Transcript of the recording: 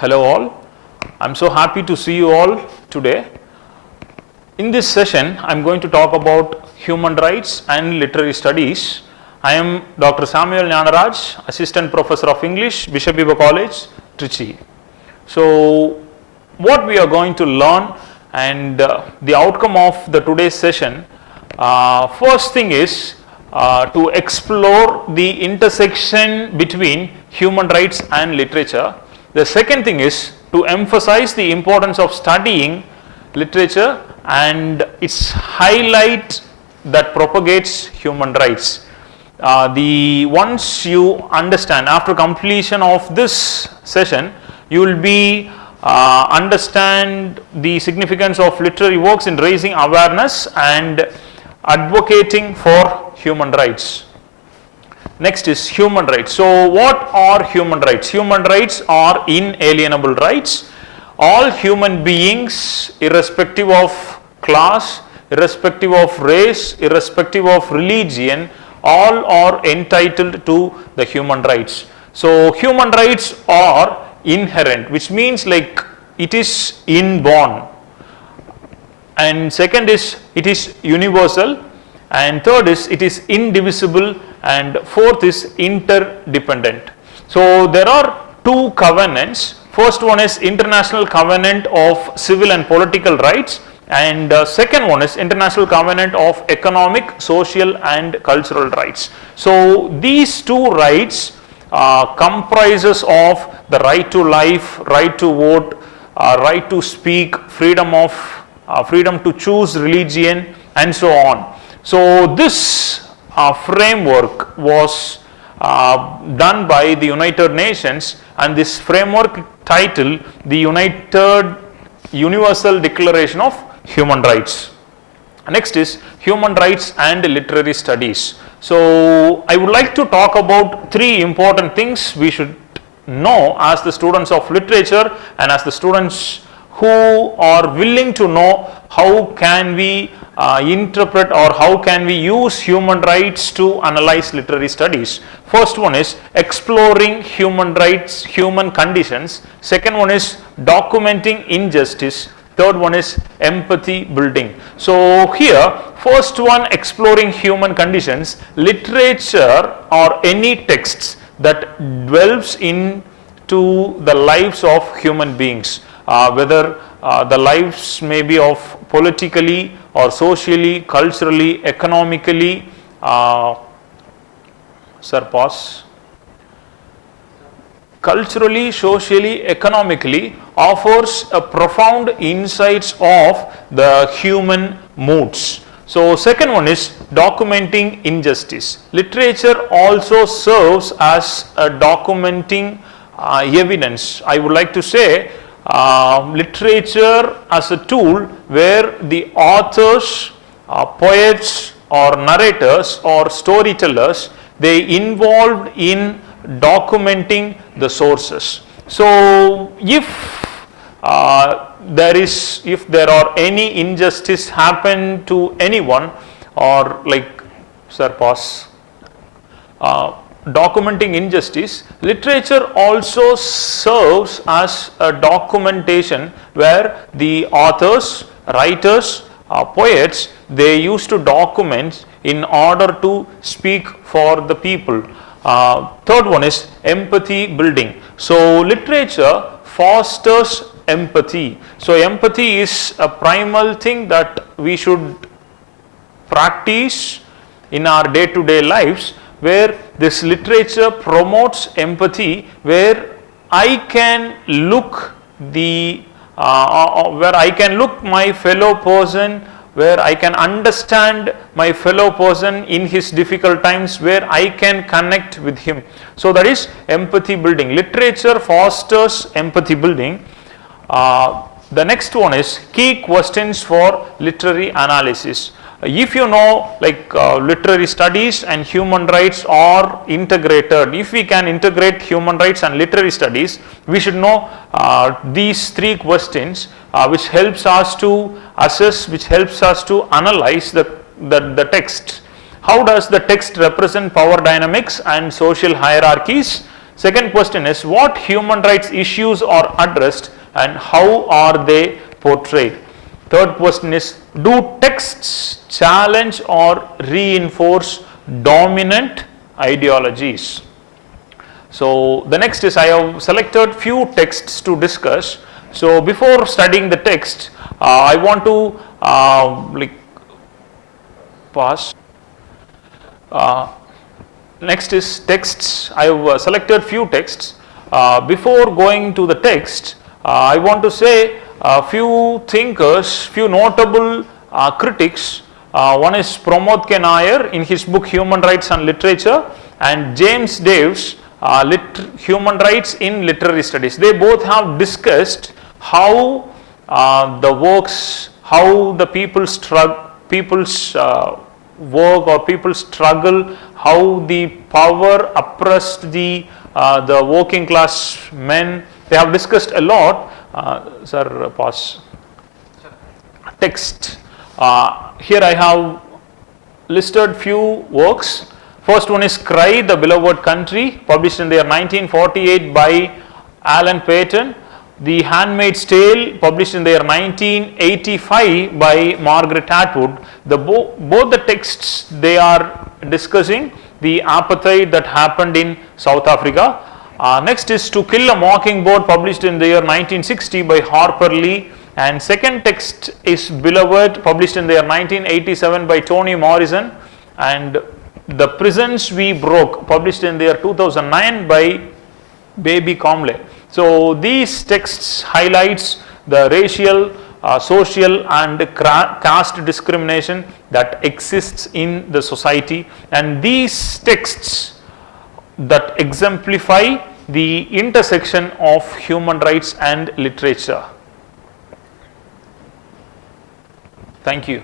Hello all, I'm so happy to see you all today. In this session, I'm going to talk about human rights and literary studies. I am Dr.R.Samuel Gnanaraj, Assistant Professor of English, Bishop Weber College, Trichy. So, what we are going to learn and the outcome of the today's session, first thing is to explore the intersection between human rights and literature. The second thing is to emphasize the importance of studying literature and its highlight that propagates human rights. Once you understand, after completion of this session, you will be understand the significance of literary works in raising awareness and advocating for human rights. Next is human rights. So, what are human rights? Human rights are inalienable rights. All human beings, irrespective of class, irrespective of race, irrespective of religion, all are entitled to the human rights. So, human rights are inherent, which means like it is inborn. And second is it is universal. And third is it is indivisible, and fourth is interdependent. So there are two covenants. First one is International Covenant of Civil and Political Rights, and second one is International Covenant of Economic, Social and Cultural Rights. So these two rights comprises of the right to life, right to vote, right to speak, freedom to choose religion, and so on. So this framework was done by the United Nations, and this framework titled the Universal Declaration of Human Rights. Next is human rights and literary studies. So I would like to talk about three important things we should know as the students of literature and as the students who are willing to know how can we interpret or how can we use human rights to analyze literary studies. First one is exploring human rights, human conditions. Second one is documenting injustice. Third one is empathy building. So here, first one, exploring human conditions. Literature or any texts that delves into the lives of human beings, whether the lives may be of politically or socially, culturally, economically, culturally, socially, economically, offers a profound insights of the human moods. So second one is documenting injustice. Literature also serves as a documenting evidence. I would like to say literature as a tool where the authors, poets or narrators or storytellers, they involved in documenting the sources. So if there are any injustice happen to anyone, or like documenting injustice, literature also serves as a documentation where the authors, writers, poets, they used to document in order to speak for the people. Third one is empathy building. So literature fosters empathy. So empathy is a primal thing that we should practice in our day-to-day lives, where this literature promotes empathy, where I can look my fellow person, where I can understand my fellow person in his difficult times, where I can connect with him. So that is empathy building. Literature fosters empathy building. The next one is key questions for literary analysis. If you know, like literary studies and human rights are integrated, if we can integrate human rights and literary studies, we should know these three questions, which helps us to assess, which helps us to analyze the text. How does the text represent power dynamics and social hierarchies? Second question is, what human rights issues are addressed and how are they portrayed? Third question is, do texts challenge or reinforce dominant ideologies? So the next is, I have selected few texts to discuss. So before studying the text, I want to pause. Next is texts. I have selected few texts. Before going to the text, I want to say a few thinkers, few notable critics. One is Pramod K. Nair in his book Human Rights and Literature, and James Davis, Human Rights in Literary Studies. They both have discussed how the works, how the people's work or people's struggle, how the power oppressed the working class men. They have discussed a lot. Sir, pause. Text. Here I have listed few works. First one is Cry, the Beloved Country, published in the year 1948 by Alan Paton. The Handmaid's Tale, published in the year 1985 by Margaret Atwood. Both the texts, they are discussing the apartheid that happened in South Africa. Next is To Kill a Mockingbird, published in the year 1960 by Harper Lee. And second text is Beloved, published in the year 1987 by Toni Morrison. And The Prisons We Broke, published in the year 2009 by Baby Comley. So these texts highlights the racial, social and caste discrimination that exists in the society, and these texts that exemplify the intersection of human rights and literature. Thank you.